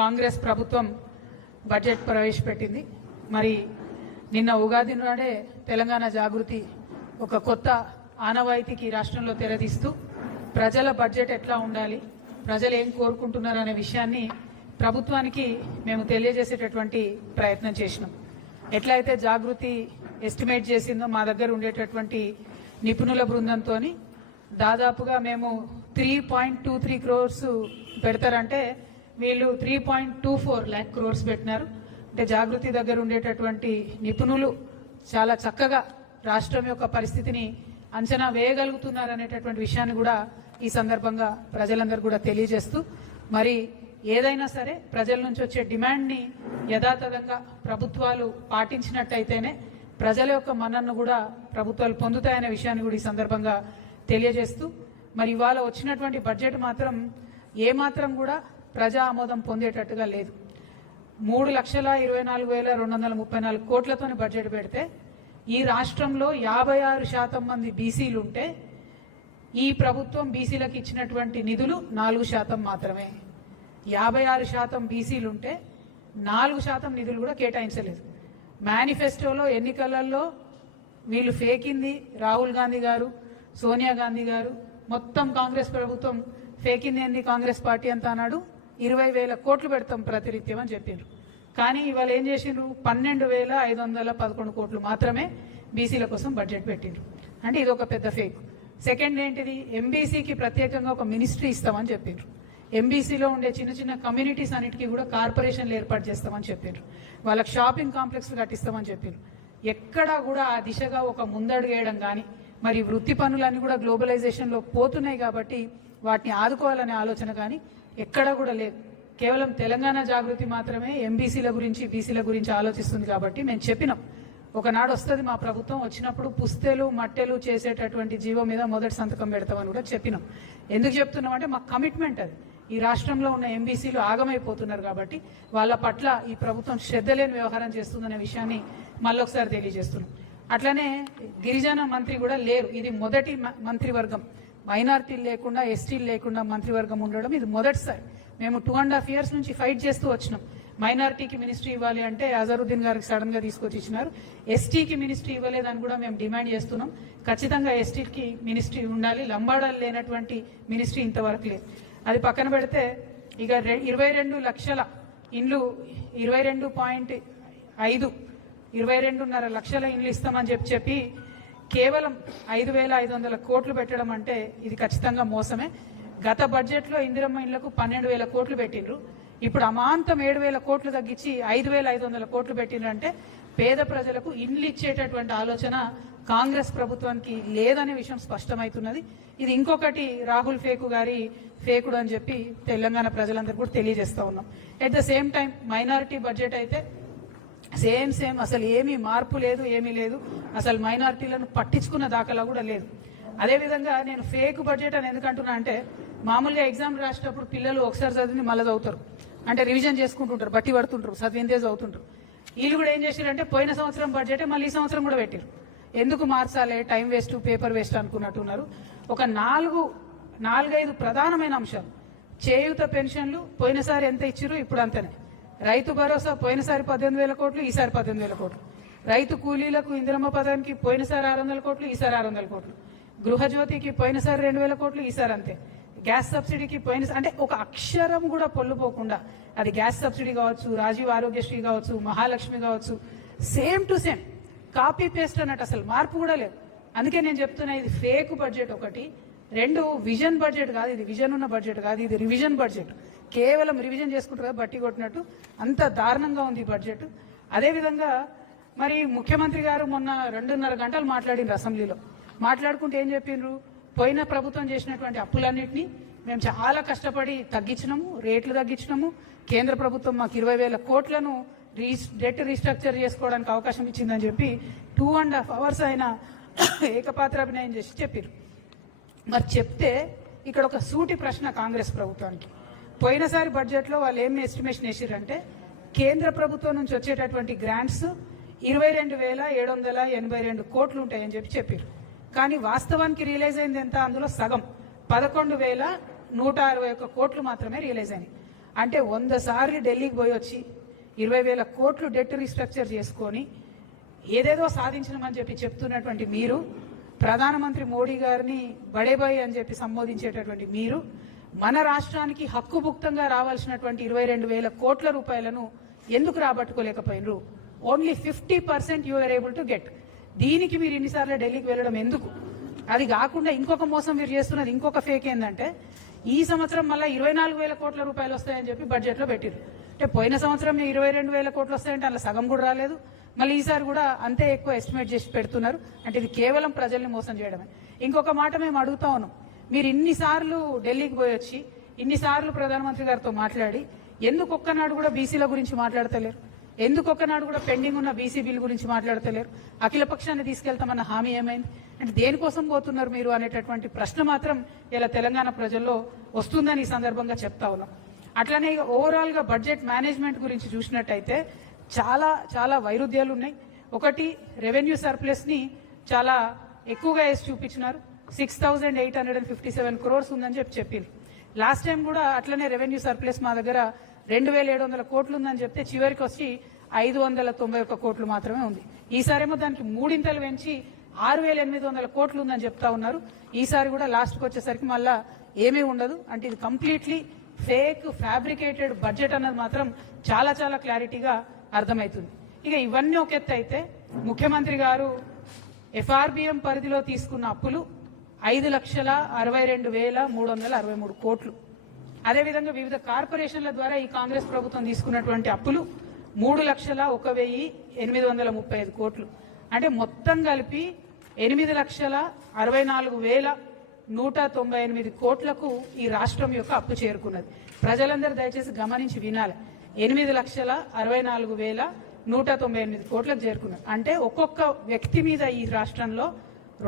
కాంగ్రెస్ ప్రభుత్వం బడ్జెట్ ప్రవేశపెట్టింది. మరి నిన్న ఉగాది నాడే తెలంగాణ జాగృతి ఒక కొత్త ఆనవాయితీకి రాష్ట్రంలో తెరదీస్తూ ప్రజల బడ్జెట్ ఎట్లా ఉండాలి, ప్రజలు ఏం కోరుకుంటున్నారు అనే విషయాన్ని ప్రభుత్వానికి మేము తెలియజేసేటటువంటి ప్రయత్నం చేసినాం. ఎట్లయితే జాగృతి ఎస్టిమేట్ చేసిందో మా దగ్గర ఉండేటటువంటి నిపుణుల బృందంతో దాదాపుగా మేము 3.23 crores పెడతారంటే వీళ్ళు 3.24 lakh crores పెట్టినారు. అంటే జాగృతి దగ్గర ఉండేటటువంటి నిపుణులు చాలా చక్కగా రాష్ట్రం యొక్క పరిస్థితిని అంచనా వేయగలుగుతున్నారు అనేటటువంటి విషయాన్ని కూడా ఈ సందర్భంగా ప్రజలందరూ కూడా తెలియజేస్తూ, మరి ఏదైనా సరే ప్రజల నుంచి వచ్చే డిమాండ్ని యథాతథంగా ప్రభుత్వాలు పాటించినట్టయితేనే ప్రజల యొక్క మన్ననను కూడా ప్రభుత్వాలు పొందుతాయనే విషయాన్ని కూడా ఈ సందర్భంగా తెలియజేస్తూ, మరి ఇవాళ వచ్చినటువంటి బడ్జెట్ మాత్రం ఏమాత్రం కూడా ప్రజా ఆమోదం పొందేటట్టుగా లేదు. 3,24,234 కోట్లతోని బడ్జెట్ పెడితే ఈ రాష్ట్రంలో 56% మంది బీసీలు ఉంటే ఈ ప్రభుత్వం బీసీలకు ఇచ్చినటువంటి నిధులు 4% మాత్రమే. 56% బీసీలు ఉంటే 4% నిధులు కూడా కేటాయించలేదు. మేనిఫెస్టోలో ఎన్నికలలో వీళ్ళు ఫేకింది రాహుల్ గాంధీ గారు, సోనియా గాంధీ గారు, మొత్తం కాంగ్రెస్ ప్రభుత్వం ఫేకింది ఏంది కాంగ్రెస్ పార్టీ అంతా అన్నాడు. 20,000 కోట్లు పెడతాం ప్రతినిత్యం అని చెప్పిండ్రు. కానీ ఇవాళ ఏం చేసిండ్రు, 12,511 కోట్లు మాత్రమే బీసీల కోసం బడ్జెట్ పెట్టిండ్రు. అంటే ఇది ఒక పెద్ద ఫేక్. సెకండ్ ఏంటిది, ఎంబీసీకి ప్రత్యేకంగా ఒక మినిస్ట్రీ ఇస్తామని చెప్పిండ్రు. ఎంబీసీలో ఉండే చిన్న చిన్న కమ్యూనిటీస్ అన్నిటికీ కూడా కార్పొరేషన్లు ఏర్పాటు చేస్తామని చెప్పిండ్రు. వాళ్ళకి షాపింగ్ కాంప్లెక్స్లు కట్టిస్తామని చెప్పిండ్రు. ఎక్కడా కూడా ఆ దిశగా ఒక ముందడుగు వేయడం కానీ, మరి వృత్తి పనులన్నీ కూడా గ్లోబలైజేషన్లో పోతున్నాయి కాబట్టి వాటిని ఆదుకోవాలనే ఆలోచన కానీ ఎక్కడా కూడా లేదు. కేవలం తెలంగాణ జాగృతి మాత్రమే ఎంబీసీల గురించి బీసీల గురించి ఆలోచిస్తుంది. కాబట్టి మేము చెప్పినాం, ఒకనాడు వస్తుంది మా ప్రభుత్వం, వచ్చినప్పుడు పుస్తెలు మట్టెలు చేసేటటువంటి జీవో మీద మొదటి సంతకం పెడతామని కూడా చెప్పినాం. ఎందుకు చెప్తున్నాం అంటే మా కమిట్మెంట్ అది. ఈ రాష్ట్రంలో ఉన్న ఎంబీసీలు ఆగమైపోతున్నారు కాబట్టి వాళ్ళ పట్ల ఈ ప్రభుత్వం శ్రద్ధ లేని వ్యవహారం చేస్తుందనే విషయాన్ని మళ్ళొకసారి తెలియజేస్తున్నాం. అట్లనే గిరిజన మంత్రి కూడా లేరు. ఇది మొదటి మంత్రివర్గం, మైనార్టీలు లేకుండా ఎస్టీలు లేకుండా మంత్రివర్గం ఉండడం ఇది మొదటిసారి. మేము 2.5 years నుంచి ఫైట్ చేస్తూ వచ్చినాం. మైనార్టీకి మినిస్ట్రీ ఇవ్వాలి అంటే అజరుద్దీన్ గారికి సడన్ గా తీసుకొచ్చి ఇచ్చినారు. ఎస్టీకి మినిస్ట్రీ ఇవ్వలేదని కూడా మేము డిమాండ్ చేస్తున్నాం. ఖచ్చితంగా ఎస్టీకి మినిస్ట్రీ ఉండాలి. లంబాడాలు లేనటువంటి మినిస్ట్రీ ఇంతవరకు లేదు. అది పక్కన పెడితే ఇక 22 లక్షల ఇండ్లు 22.5 లక్షల ఇండ్లు ఇస్తామని చెప్పి కేవలం 5,500 కోట్లు పెట్టడం అంటే ఇది ఖచ్చితంగా మోసమే. గత బడ్జెట్లో ఇందిరమ్మ ఇండ్లకు 12,000 కోట్లు పెట్టిండ్రు. ఇప్పుడు అమాంతం 7,000 కోట్లు తగ్గించి 5,500 కోట్లు పెట్టిండ్రంటే పేద ప్రజలకు ఇండ్లు ఇచ్చేటటువంటి ఆలోచన కాంగ్రెస్ ప్రభుత్వానికి లేదనే విషయం స్పష్టమవుతున్నది. ఇది ఇంకొకటి రాహుల్ ఫేకుడు అని చెప్పి తెలంగాణ ప్రజలందరూ కూడా తెలియజేస్తా ఉన్నాం. At the same time minority budget అయితే సేమ్ అసలు ఏమీ మార్పు లేదు, ఏమీ లేదు. అసలు మైనారిటీలను పట్టించుకున్న దాఖలా కూడా లేదు. అదేవిధంగా నేను ఫేక్ బడ్జెట్ అని ఎందుకంటున్నా అంటే, మామూలుగా ఎగ్జామ్ రాసేటప్పుడు పిల్లలు ఒకసారి చదివి మళ్ళీ చదువుతారు, అంటే రివిజన్ చేసుకుంటుంటారు, బట్టి పడుతుంటారు, చదివిందే చదువుతుంటారు. వీళ్ళు కూడా ఏం చేశారంటే పోయిన సంవత్సరం బడ్జెటే మళ్ళీ ఈ సంవత్సరం కూడా పెట్టారు. ఎందుకు మార్చాలి, టైం వేస్ట్, పేపర్ వేస్ట్ అనుకున్నట్టున్నారు. ఒక 4-5 ప్రధానమైన అంశాలు. చేయూత పెన్షన్లు పోయినసారి ఎంత ఇచ్చారు, ఇప్పుడు అంతనే. రైతు భరోసా పోయినసారి 18,000 కోట్లు, ఈసారి 18,000 కోట్లు. రైతు కూలీలకు ఇందిరమ్మ పథకానికి పోయినసారి 600 కోట్లు, ఈసారి 600 కోట్లు. గృహజ్యోతికి పోయినసారి 2,000 కోట్లు, ఈసారి అంతే. గ్యాస్ సబ్సిడీకి అంటే ఒక అక్షరం కూడా పొల్లుపోకుండా, అది గ్యాస్ సబ్సిడీ కావచ్చు, రాజీవ్ ఆరోగ్యశ్రీ కావచ్చు, మహాలక్ష్మి కావచ్చు, same to same copy paste అన్నట్టు, అసలు మార్పు కూడా లేదు. అందుకే నేను చెప్తున్నా ఇది ఫేక్ బడ్జెట్ ఒకటి. 2 విజన్ బడ్జెట్ కాదు, ఇది విజన్ ఉన్న బడ్జెట్ కాదు, ఇది రివిజన్ బడ్జెట్. కేవలం రివిజన్ చేసుకుంటారు, బట్టి కొట్టినట్టు అంత దారుణంగా ఉంది బడ్జెట్. అదేవిధంగా మరి ముఖ్యమంత్రి గారు మొన్న 2.5 గంటలు మాట్లాడిండ్రు అసెంబ్లీలో. మాట్లాడుకుంటే ఏం చెప్పిండ్రు, పోయిన ప్రభుత్వం చేసినటువంటి అప్పులన్నింటినీ మేము చాలా కష్టపడి తగ్గించినాము, రేట్లు తగ్గించినాము. కేంద్ర ప్రభుత్వం మాకు 20,000 కోట్లను డెట్ రీస్ట్రక్చర్ చేసుకోవడానికి అవకాశం ఇచ్చిందని చెప్పి 2.5 hours ఆయన ఏకపాత్రాభినయం చేసి చెప్పారు. మరి చెప్తే ఇక్కడ ఒక సూటి ప్రశ్న కాంగ్రెస్ ప్రభుత్వానికి. పోయినసారి బడ్జెట్లో వాళ్ళు ఏం ఎస్టిమేషన్ వేసారంటే కేంద్ర ప్రభుత్వం నుంచి వచ్చేటటువంటి గ్రాంట్స్ 22,782 కోట్లు ఉంటాయని చెప్పారు. కానీ వాస్తవానికి రియలైజ్ అయింది ఎంత, అందులో సగం 11,161 కోట్లు మాత్రమే రియలైజ్ అయినాయి. అంటే 100 సార్లు ఢిల్లీకి పోయి వచ్చి 20,000 కోట్లు డెట్ రీస్ట్రక్చర్ చేసుకొని ఏదేదో సాధించమని చెప్పి చెప్తున్నటువంటి మీరు, ప్రధానమంత్రి మోడీ గారిని బడేబాయ్ అని చెప్పి సంబోధించేటటువంటి మీరు మన రాష్ట్రానికి హక్కుభుక్తంగా రావాల్సినటువంటి 22,000 కోట్ల రూపాయలను ఎందుకు రాబట్టుకోలేకపోయినరు? Only 50% you are able to get. దీనికి మీరు ఇన్నిసార్లు ఢిల్లీకి వెళ్ళడం ఎందుకు? అది కాకుండా ఇంకొక మోసం మీరు చేస్తున్నది, ఇంకొక ఫేక్ ఏంటంటే ఈ సంవత్సరం మళ్ళీ 24,000 కోట్ల రూపాయలు వస్తాయని చెప్పి బడ్జెట్లో పెట్టారు. అంటే పోయిన సంవత్సరం 22,000 కోట్లు వస్తాయంటే అలా సగం కూడా రాలేదు. మళ్ళీ ఈసారి కూడా అంతే ఎక్కువ ఎస్టిమేట్ చేసి పెడుతున్నారు. అంటే ఇది కేవలం ప్రజల్ని మోసం చేయడమే. ఇంకొక మాట మేము అడుగుతా ఉన్నాం, మీరు ఇన్నిసార్లు ఢిల్లీకి పోయి వచ్చి ఇన్నిసార్లు ప్రధానమంత్రి గారితో మాట్లాడి ఎందుకు ఒక్కనాడు కూడా బీసీల గురించి మాట్లాడతలేరు? ఎందుకు ఒక్కనాడు కూడా పెండింగ్ ఉన్న బీసీ బిల్ గురించి మాట్లాడతలేరు? అఖిల పక్షాన్ని తీసుకెళ్తామన్న హామీ ఏమైంది? అంటే దేనికోసం పోతున్నారు మీరు అనేటటువంటి ప్రశ్న మాత్రం ఇలా తెలంగాణ ప్రజల్లో వస్తుందని ఈ సందర్భంగా చెప్తా ఉన్నాం. అట్లనే ఓవరాల్ గా బడ్జెట్ మేనేజ్మెంట్ గురించి చూసినట్టయితే చాలా చాలా వైరుధ్యాలు ఉన్నాయి. ఒకటి, రెవెన్యూ సర్ప్లస్ ని చాలా ఎక్కువగా వేసి చూపించినారు. 6,857 crores ఉందని చెప్పింది. లాస్ట్ టైం కూడా అట్లనే రెవెన్యూ సర్ప్లస్ మా దగ్గర 2,700 కోట్లు ఉందని చెప్తే చివరికి వచ్చి 591 కోట్లు మాత్రమే ఉంది. ఈసారేమో దానికి మూడింతలు పెంచి 6,800 కోట్లు ఉందని చెప్తా ఉన్నారు. ఈసారి కూడా లాస్ట్కి వచ్చేసరికి మళ్ళా ఏమీ ఉండదు. అంటే ఇది కంప్లీట్లీ ఫేక్, ఫ్యాబ్రికేటెడ్ బడ్జెట్ అన్నది మాత్రం చాలా చాలా క్లారిటీగా అర్థమవుతుంది. ఇక ఇవన్నీ ఒక ఎత్తు అయితే, ముఖ్యమంత్రి గారు ఎఫ్ఆర్బిఎం పరిధిలో తీసుకున్న అప్పులు 5,62,363 కోట్లు. అదేవిధంగా వివిధ కార్పొరేషన్ల ద్వారా ఈ కాంగ్రెస్ ప్రభుత్వం తీసుకున్నటువంటి అప్పులు 3,01,835 కోట్లు. అంటే మొత్తం కలిపి 8,64,198 కోట్లకు ఈ రాష్ట్రం యొక్క అప్పు చేరుకున్నది. ప్రజలందరూ దయచేసి గమనించి వినాలి. 8,64,198 కోట్లకు చేరుకున్నది. అంటే ఒక్కొక్క వ్యక్తి మీద ఈ రాష్ట్రంలో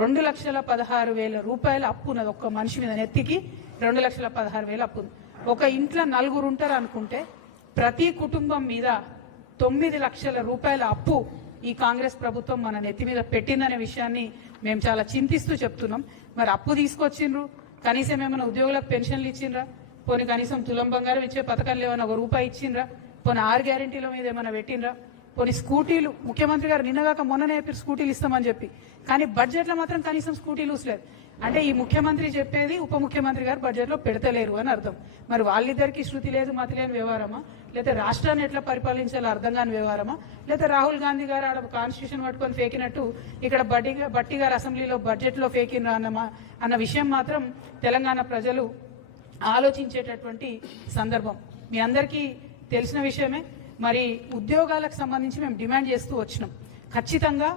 2,16,000 రూపాయల అప్పు ఉన్నది. ఒక్క మనిషి మీద నెత్తికి 2,16,000 అప్పు ఉంది. ఒక ఇంట్లో 4 ఉంటారు అనుకుంటే ప్రతి కుటుంబం మీద 9 లక్షల రూపాయల అప్పు ఈ కాంగ్రెస్ ప్రభుత్వం మన నెత్తి మీద పెట్టిందనే విషయాన్ని మేము చాలా చింతిస్తూ చెప్తున్నాం. మరి అప్పు తీసుకొచ్చిండ్రు, కనీసం ఏమైనా ఉద్యోగులకు పెన్షన్లు ఇచ్చిండ్రా? పోనీ కనీసం తులం బంగారం ఇచ్చే పథకాలు ఏమైనా ₹1 ఇచ్చిండ్రా? పోనీ 6 గ్యారెంటీల మీద ఏమైనా పెట్టిండ్రా? పోనీ స్కూటీలు, ముఖ్యమంత్రి గారు నిన్నగాక మొన్ననే చెప్పారు స్కూటీలు ఇస్తామని చెప్పి, కానీ బడ్జెట్లో మాత్రం కనీసం స్కూటీలు ఊసలేదు. అంటే ఈ ముఖ్యమంత్రి చెప్పేది ఉప ముఖ్యమంత్రి గారు బడ్జెట్లో పెడతలేరు అని అర్థం. మరి వాళ్ళిద్దరికి శృతి లేదు, మతి లేని వ్యవహారమా? లేదా రాష్ట్రాన్ని ఎట్లా పరిపాలించాలో అర్థం కాని వ్యవహారమా? లేదా రాహుల్ గాంధీ గారు ఆడ కాన్స్టిట్యూషన్ పట్టుకొని ఫేకినట్టు ఇక్కడ బట్టి గారు అసెంబ్లీలో బడ్జెట్లో ఫేకినరా అన్న విషయం మాత్రం తెలంగాణ ప్రజలు ఆలోచించేటటువంటి సందర్భం. మీ అందరికీ తెలిసిన విషయమే. మరి ఉద్యోగాలకు సంబంధించి మేము డిమాండ్ చేస్తూ వచ్చినాం. ఖచ్చితంగా